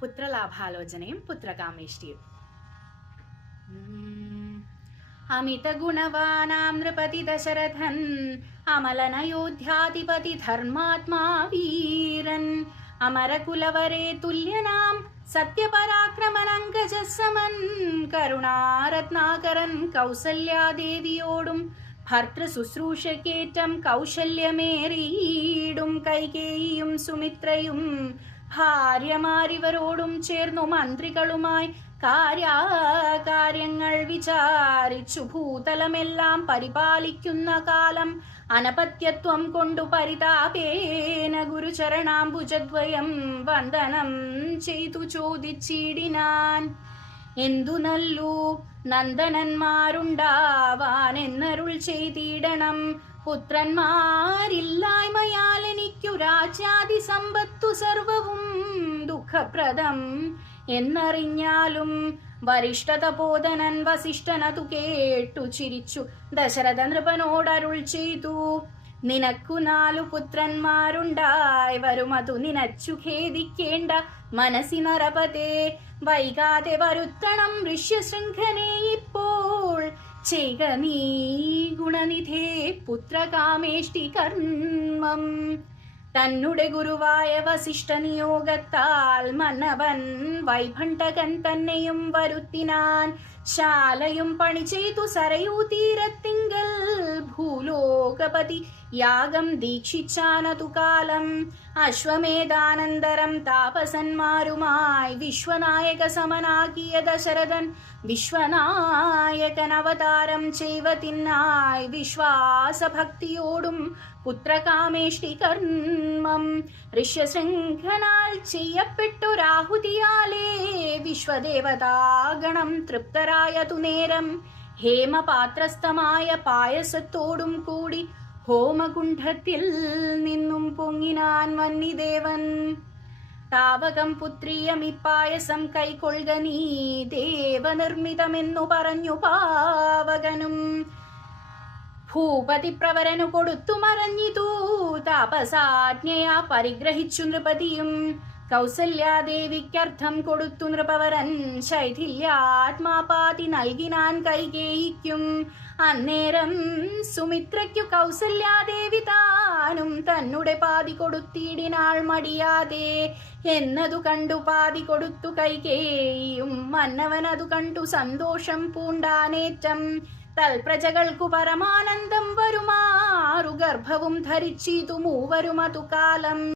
പുത്രലാഭാലോചനയും പുത്രകാമേഷ്ടിയും. അമിത ഗുണവാനാം നൃപതി ദശരഥൻ അമലനയോധ്യാധിപതി ധർമാത്മാ വീരൻ അമരകുലവരേ തുല്യനാം സത്യപരാക്രമനങ്കജസമൻ കരുണാരത്നാകരൻ കൗസല്യാദേവിയോടും ഭർത്തൃശുശ്രൂഷക്കേറ്റം കൗശല്യമേറിയിടും കൈകേയിയും സുമിത്രയും ഭാര്യമാരിവരോടും ചേർന്നു മന്ത്രികളുമായി കാര്യങ്ങൾ വിചാരിച്ചു ഭൂതലമെല്ലാം പരിപാലിക്കുന്ന കാലം അനപത്യത്വം കൊണ്ടു പരിതാപേന ഗുരുചരണാംബുജദ്വയം വന്ദനം ചെയ്തു ചോദിച്ചിടിനാൻ. എന്തു നല്ലു നന്ദനന്മാരുണ്ടാവാൻ എന്നരുൾ ചെയ്തിടണം. പുത്രന്മാരില്ലായ്മയാൽ എനിക്കു രാജ്യാദി സമ്പത്തു സർവവും ദുഃഖപ്രദം എന്നറിഞ്ഞാലും വരിഷ്ഠതപോധനൻ വസിഷ്ഠനതു കേട്ടു ചിരിച്ചു ദശരഥ നൃപനോടരുൾ ചെയ്തു. നിനക്കു 4 പുത്രന്മാരുണ്ടായി വരുമതു നിനച്ചു ഖേദിക്കേണ്ട മനസ്സിനറപതേ. വൈകാതെ വരുത്തണം ഋഷ്യശൃംഖനെ ഇപ്പോൾ ചെയ്ക നീ ഗുണനിധേ പുത്രകാമേഷ്ടി കർമ്മം. തന്നുടെ ഗുരുവായ വസിഷ്ഠ നിയോഗത്താൽ മന്നവൻ വൈഭണ്ഡകൻ തന്നെയും വരുത്തിനാൻ. ശാലയും പണി ചെയ്തു സരയൂ തീരത്തിങ്കൽ ഭൂലോകപതി യാഗം ദീക്ഷിച്ചാനതു കാലം. അശ്വമേധാനന്തരം താപസന്മാരുമായി വിശ്വനായക സമനാകിയ ദശരഥൻ വിശ്വനായകൻ അവതാരം ചെയ്വതിനായി വിശ്വാസഭക്തിയോടും പുത്രകാമേഷ്ടി കർമ്മം ഋഷ്യശൃംഖനാൽ ചെയ്യപ്പെട്ടു രാഹുതിയാലേ വിശ്വദേവതാഗണം തൃപ്തരായതു നേരം ഹേമപാത്രസ്ഥമായ പായസത്തോടും കൂടി ഹോമകുണ്ഠത്തിൽ നിന്നും പൊങ്ങിനാൻ വന്നിദേവൻ. താവകം പുത്രീയമിപ്പായസം കൈക്കൊള്ളുക നീ ദേവനിർമ്മിതമെന്നു പറഞ്ഞു പാവകനും. ഭൂപതി പ്രവരനു കൊടുത്തു മറഞ്ഞിതു താപസാജ്ഞയാ പരിഗ്രഹിച്ചു നൃപതിയും. കൗസല്യാദേവിക്കർത്ഥം കൊടുത്തു നൃപവരൻ ശൈഥില്യാത്മാപാതി നൽകിനാൻ കൈകേയിക്കും. അന്നേരം സുമിത്രയ്ക്കു കൗസല്യാദേവി താനും തന്നുടെ പാതി കൊടുത്തിടിനാൾ മടിയാതെ. എന്നതു കണ്ടു പാതി കൊടുത്തു കൈകേയിയും മന്നവനതു കണ്ടു സന്തോഷം പൂണ്ടാനേറ്റം. തൽപ്രജകൾക്കു പരമാനന്ദം വരുമാറു ഗർഭവും ധരിച്ചിതു മൂവരുമതു കാലം.